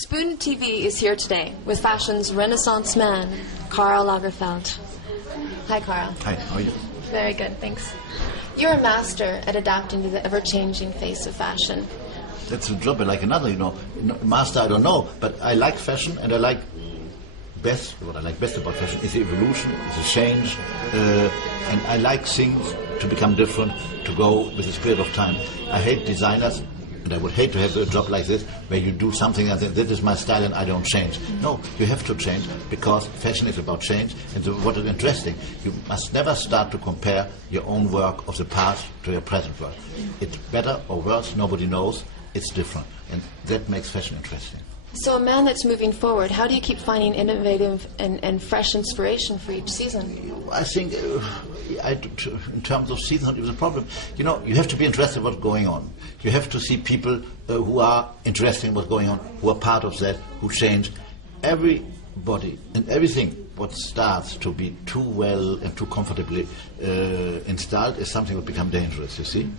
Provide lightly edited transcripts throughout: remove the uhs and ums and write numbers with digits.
Spoon TV is here today with fashion's renaissance man, Karl Lagerfeld. Hi, Karl. Hi, how are you? Very good, thanks. You're a master at adapting to the ever-changing face of fashion. That's a job like another, Master, I don't know, but I like fashion, and I like what I like best about fashion is the evolution, is the change, and I like things to become different, to go with the spirit of time. I hate designers, and I would hate to have a job like this where you do something and say, this is my style and I don't change. No, you have to change because fashion is about change. And what is interesting, you must never start to compare your own work of the past to your present work. It's better or worse, nobody knows. It's different. And that makes fashion interesting. So a man that's moving forward, how do you keep finding innovative and fresh inspiration for each season? I think in terms of season, it was a problem. You have to be interested in what's going on. You have to see people who are interested in what's going on, who are part of that, who change. Everybody and everything what starts to be too well and too comfortably installed is something that becomes dangerous, you see.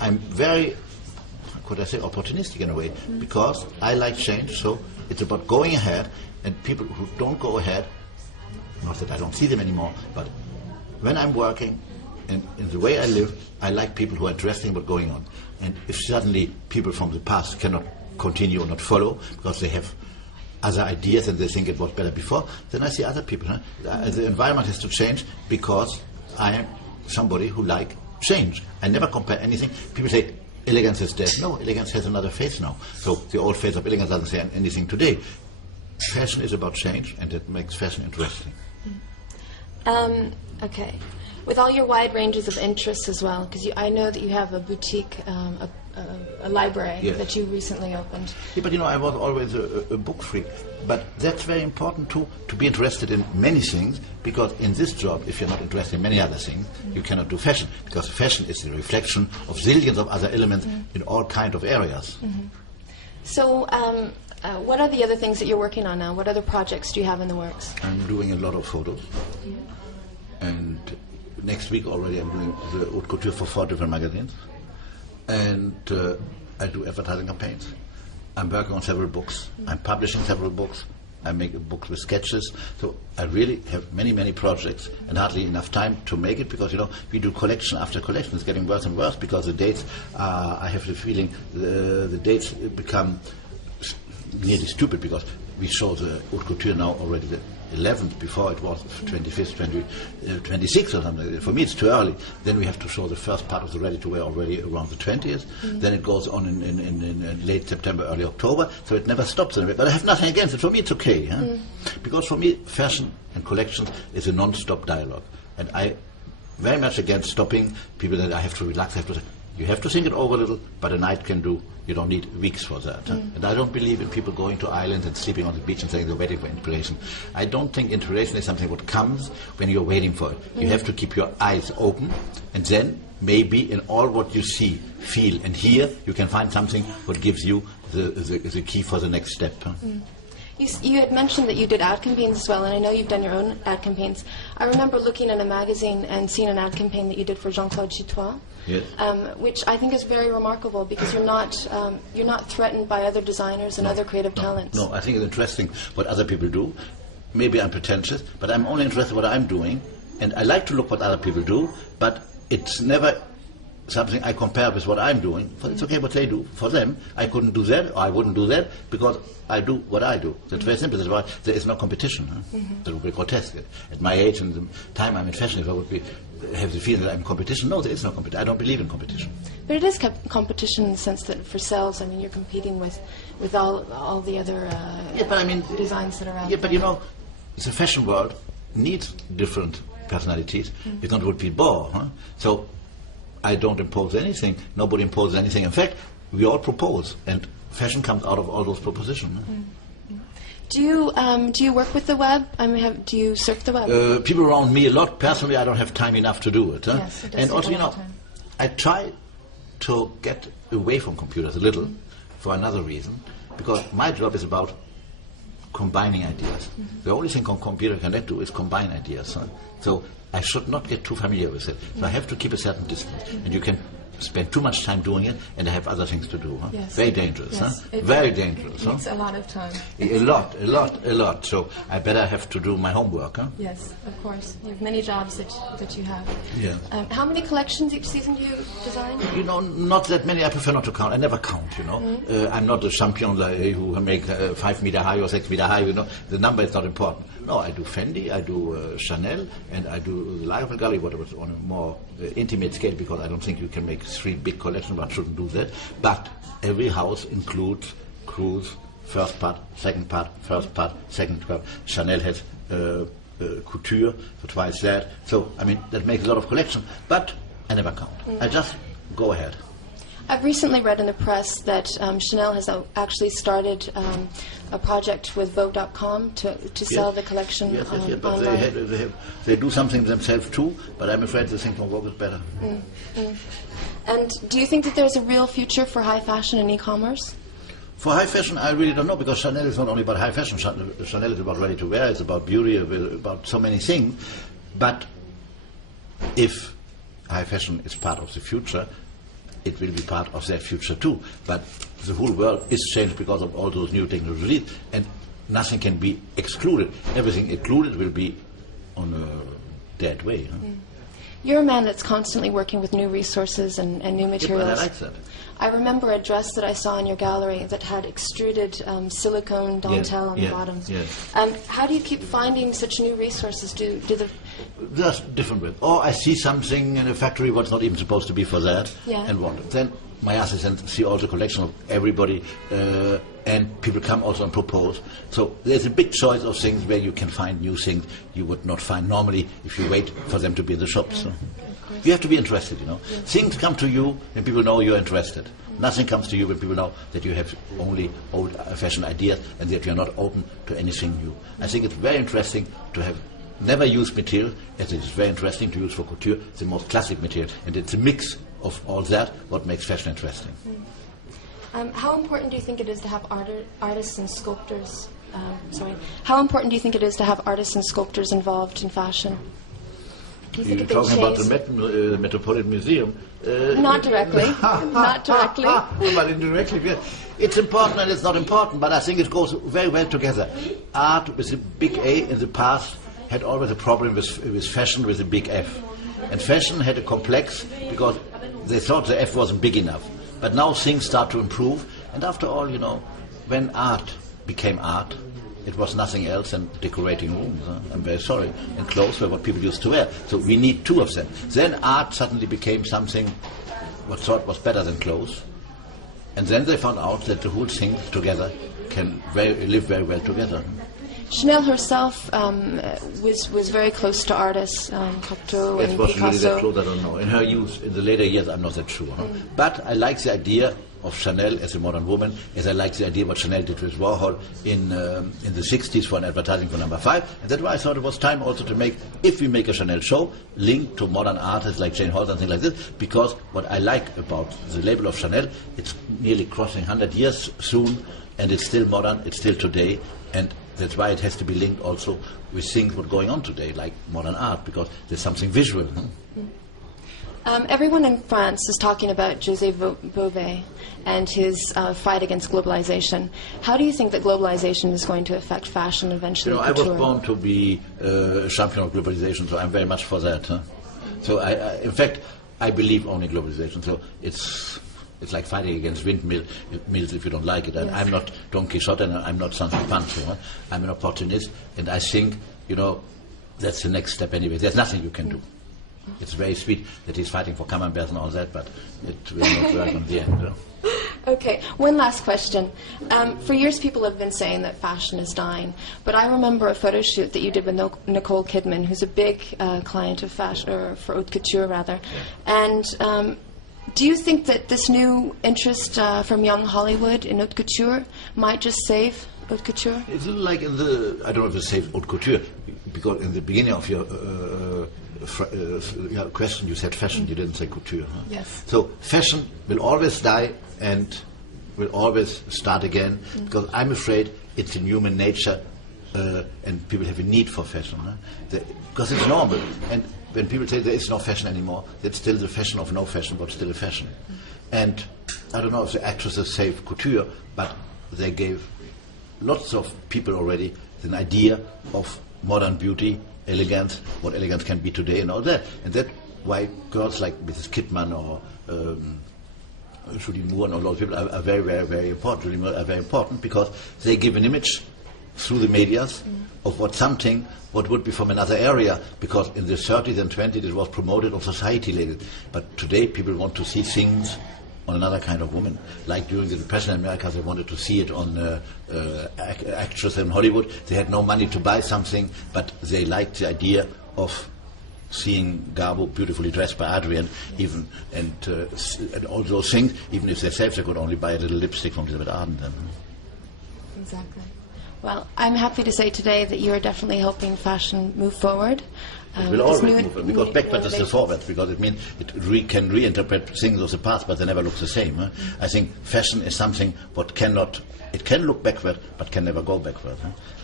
I'm very, could I say, opportunistic in a way, because I like change, so it's about going ahead, and people who don't go ahead, not that I don't see them anymore, but when I'm working and in the way I live, I like people who are interested in what's going on. And if suddenly people from the past cannot continue or not follow because they have other ideas and they think it was better before, then I see other people. The environment has to change because I am somebody who like change. I never compare anything. People say, elegance is dead. No, elegance has another face now. So the old face of elegance doesn't say anything today. Fashion is about change, and it makes fashion interesting. Okay. With all your wide ranges of interests as well, because I know that you have a boutique, a library that you recently opened. Yeah, but I was always a book freak. But that's very important too, to be interested in many things, because in this job, if you're not interested in many other things, you cannot do fashion, because fashion is the reflection of zillions of other elements in all kinds of areas. So, what are the other things that you're working on now? What other projects do you have in the works? I'm doing a lot of photos. And next week already I'm doing the Y2K's for 4 different magazines. And I do advertising campaigns. I'm working on several books. I'm publishing several books. I make books with sketches. So I really have many, many projects and hardly enough time to make it because, we do collection after collection. It's getting worse and worse because the dates, I have the feeling the dates become nearly stupid because we show the Y2K's now already the 11th, before it was 25th, 26th or something. For me it's too early. Then we have to show the first part of the ready-to-wear already around the 20th. Then it goes on in late September, early October, so it never stops. But I have nothing against it. For me it's okay. Because for me fashion and collections is a non-stop dialogue. And I very much against stopping people that I have to relax. You have to think it over a little, but a night can do. You don't need weeks for that. And I don't believe in people going to islands and sleeping on the beach and saying they're waiting for inspiration. I don't think inspiration is something that comes when you're waiting for it. You have to keep your eyes open, and then maybe in all what you see, feel and hear, you can find something that gives you the key for the next step. You had mentioned that you did ad campaigns as well, and I know you've done your own ad campaigns. I remember looking in a magazine and seeing an ad campaign that you did for Jean-Claude Chitois, which I think is very remarkable because you're not threatened by other designers and other creative talents. No, I think it's interesting what other people do. Maybe I'm pretentious, but I'm only interested in what I'm doing, and I like to look what other people do, but it's never something I compare with what I'm doing. It's okay what they do. For them, I couldn't do that, or I wouldn't do that, because I do what I do. That's very simple. That's why there is no competition. That would be grotesque. At my age and the time I'm in fashion, if I would have the feeling that I'm in competition, no, there is no competition. I don't believe in competition. But it is competition in the sense that for sales, you're competing with all the other designs that are out there. Yeah, but the fashion world needs different personalities. If not, it would be bore. So I don't impose anything. Nobody imposes anything. In fact, we all propose, and fashion comes out of all those propositions. Do you work with the web? Do you surf the web? People around me a lot. Personally, I don't have time enough to do it. Yes, it does and take also, a lot of time. I try to get away from computers a little for another reason, because my job is about combining ideas. The only thing a computer can do is combine ideas. So I should not get too familiar with it. So I have to keep a certain distance. And you can spend too much time doing it, and I have other things to do. Huh? Yes. Very dangerous. Yes. Huh? Very dangerous. It takes a lot of time. A lot. So I better have to do my homework. Huh? Yes, of course. You have many jobs that you have. Yeah. How many collections each season do you design? You know, not that many. I prefer not to count. I never count, you know. I'm not a champion who make 5 meter high or 6 meter high, you know. The number is not important. No, I do Fendi, I do Chanel, and I do Lagerfeld Gallery, whatever, on a more intimate scale, because I don't think you can make 3 big collections, but shouldn't do that. But every house includes cruise, first part, second part, first part, second part. Chanel has couture for twice that. So, I mean, that makes a lot of collection, but I never count. I just go ahead. I've recently read in the press that Chanel has actually started a project with Vogue.com to sell the collection yes, but online. they do something themselves too, but I'm afraid they think on Vogue is better. And do you think that there's a real future for high fashion and e-commerce? For high fashion, I really don't know, because Chanel is not only about high fashion. Chanel is about ready-to-wear, it's about beauty, about so many things. But if high fashion is part of the future, it will be part of their future too. But the whole world is changed because of all those new technologies, and nothing can be excluded. Everything included will be on a dead way. Huh? You're a man that's constantly working with new resources and new materials. Yeah, but I like that. I remember a dress that I saw in your gallery that had extruded silicone dentelle on the bottom. Yes. How do you keep finding such new resources? There's different ways. Or I see something in a factory what's not even supposed to be for that, and want it. Then my assistants see all the collection of everybody, and people come also and propose. So there's a big choice of things where you can find new things you would not find normally if you wait for them to be in the shops. So. You have to be interested, you know. Yes. Things come to you when people know you're interested. Nothing comes to you when people know that you have only old-fashioned ideas and that you're not open to anything new. I think it's very interesting to have never used material, as it is very interesting to use for couture, the most classic material. And it's a mix of all that what makes fashion interesting. How important do you think it is to have artists and sculptors? How important do you think it is to have artists and sculptors involved in fashion? You're talking about the Metropolitan Museum? Not directly. Not directly. But indirectly, yeah. It's important and it's not important, but I think it goes very well together. Art with a big A in the past had always a problem with fashion with a big F. And fashion had a complex because they thought the F wasn't big enough. But now things start to improve. And after all, you know, when art became art, it was nothing else than decorating rooms. I'm very sorry. And clothes were what people used to wear. So we need two of them. Then art suddenly became something what thought was better than clothes. And then they found out that the whole thing together can live very well together. Chanel herself was very close to artists, Cocteau and Picasso. It wasn't really that close, I don't know. In her youth, in the later years, I'm not that sure. But I like the idea of Chanel as a modern woman, as I like the idea what Chanel did with Warhol in the 60s for an advertising for Number 5. And that's why I thought it was time also to make, if we make a Chanel show, linked to modern artists like Jane Halsey and things like this, because what I like about the label of Chanel, it's nearly crossing 100 years soon, and it's still modern, it's still today, and that's why it has to be linked also with things what's going on today, like modern art, because there's something visual. Everyone in France is talking about José Bové and his fight against globalization. How do you think that globalization is going to affect fashion eventually? You know, I was born to be a champion of globalization, so I'm very much for that. So, in fact, I believe only globalization. So it's like fighting against windmills if you don't like it. Yes. I'm not Don Quixote and I'm not Sancho Panza. I'm an opportunist, and I think, you know, that's the next step anyway. There's nothing you can do. It's very sweet that he's fighting for camemberts and all that, but it will not work on the end. Okay, one last question. For years people have been saying that fashion is dying, but I remember a photo shoot that you did with Nicole Kidman, who's a big client of fashion, or for haute couture rather. And do you think that this new interest from young Hollywood in haute couture might just save haute couture? It's a little like in the, I don't know if it's save haute couture, because in the beginning of your question you said fashion, you didn't say couture. Huh? Yes. So fashion will always die and will always start again, because I'm afraid it's in human nature, and people have a need for fashion, because it's normal. And when people say there is no fashion anymore, it's still the fashion of no fashion, but still a fashion. And I don't know if the actresses saved couture, but they gave lots of people already an idea of modern beauty, elegance, what elegance can be today and all that. And that's why girls like Mrs. Kidman or Julie Moore and all those people are very, very, very important. Julie Moore are very important because they give an image through the medias of what would be from another area, because in the 30s and 20s it was promoted on society later. But today people want to see things on another kind of woman. Like during the Depression in America, they wanted to see it on actresses in Hollywood. They had no money to buy something, but they liked the idea of seeing Garbo beautifully dressed by Adrian, even and all those things, even if themselves they could only buy a little lipstick from Elizabeth Arden. Exactly. Well, I'm happy to say today that you are definitely helping fashion move forward. It will always move forward, because backward is the forward, because it means it can reinterpret things of the past, but they never look the same. I think fashion is something what cannot, it can look backward, but can never go backward.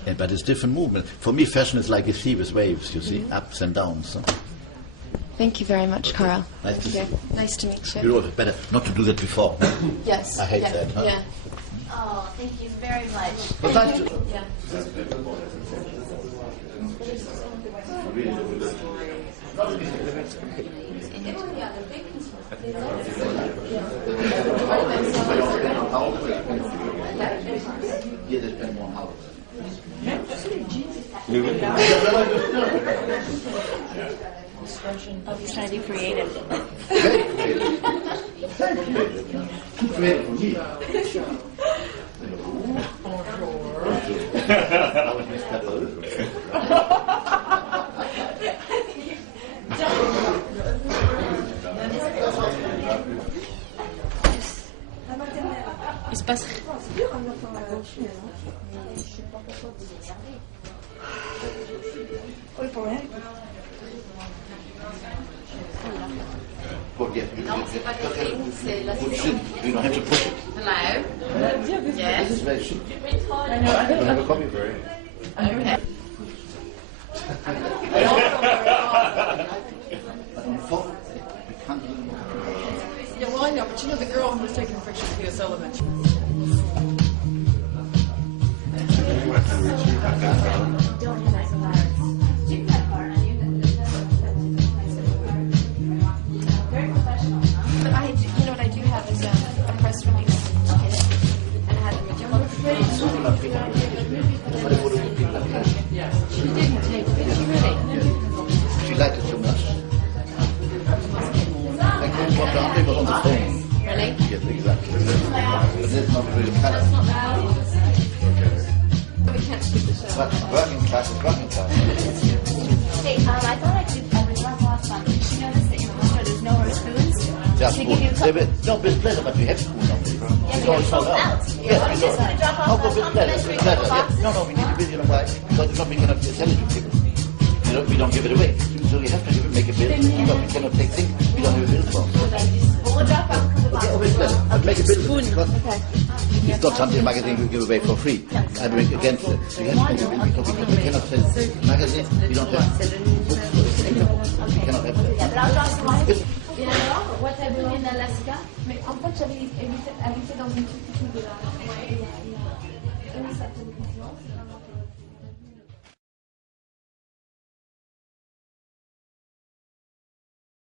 But it's different movement. For me, fashion is like a sea with waves, you see, ups and downs. Thank you very much, Karl. Nice to see you. Nice to meet you. You know, it's better not to do that before. Yes. I hate that. Yeah. Oh, thank you very much. But nice to... Yeah. Oh, he's trying to be creative. Il se passe. Non, c'est pas café, c'est la session. You don't have to push it. Hello. Yes. This is very cheap. I You don't have a copy for it. Okay. Yeah, well, I know, but you know the girl who was taking the picture of Thea Sullivan. But you know what I do have is a press release kit, and I had the material. She didn't take it, did she really? She liked it so much. Like what the other was on the phone. Really? Yes, exactly. But it's not really color. We can't speak the show. But working class is working class. Hey, I thought I would drop off some. Did you notice that in the restaurant there's no more spoons? Just Can I give you a couple? no, with pleasure, but we have spoon on it. Yeah, It's we all have sold sold out. out. Yes, I'm we just know. going to drop off How those with pleasure, complimentary with pleasure. couple Yes. boxes. No, we need to visit, you know why? Because if not, we cannot sell it to people. We don't give it away. So we have to make a bill, because we cannot take things we don't have a bill for. Well, we'll drop off a couple Okay, boxes. with pleasure. But make a bill, because it's not something magazine we give away for free. I'm against it. We have to make a bill, because we cannot sell magazines. We don't have books for it. We cannot have that. Yeah, but I'll drop some off. Yes. Et alors, what t'as donné d'Alaska? Mais en fait, j'avais habité dans une toute petite ville. Oui, ça fait une